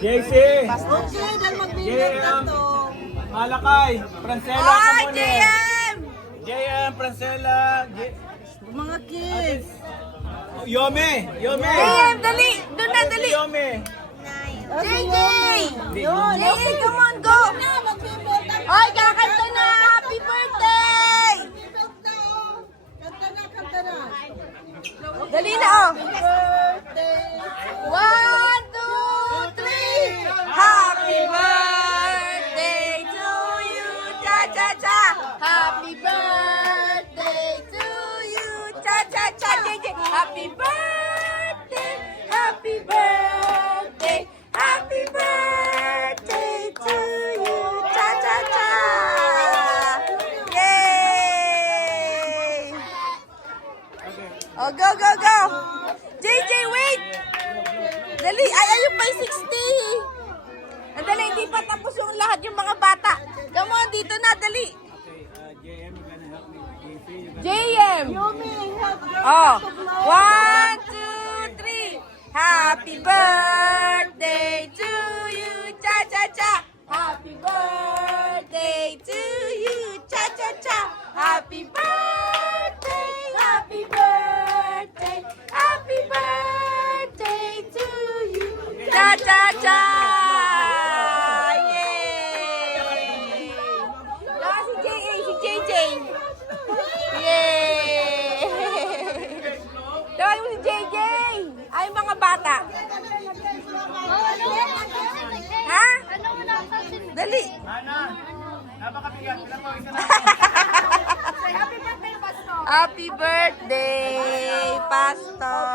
JC. Okay, dahil magbibigay na to. Malakay. Francela Ay, ko muna. JM! JM, Francela. Mga kids. Yome. Yome. JM, dali! Doon na, dali! Yome. JJ! JJ, come on, go! Ay, kakanta na! Happy birthday! Kanta na. Dali na, oh! One, two, three! Happy birthday to you! Cha-cha-cha! Happy birthday to you! Cha-cha-cha! JJ! Happy birthday! Happy birthday! Happy birthday to you! Cha-cha-cha! Yay! Oh, go, go, go! JJ, wait! Dali! Ay, ayun pa yung 60! Dali, hindi pa tapos yung lahat yung mga bata. Come on, dito na, dali! JM, you're gonna help me with JC. JM! Oh, one, two, three! Happy birthday to you! Cha-cha-cha! Happy birthday to you! Cha-cha-cha! Happy birthday! Happy birthday! Happy birthday to you! Cha-cha-cha! Yay! Saka si JA, si JJ! Yay! Tawag mo si JJ! Ay, mga bata! Ha? Dali! Ana, napakabigat. Pinapawisan na. Happy birthday, Pastor!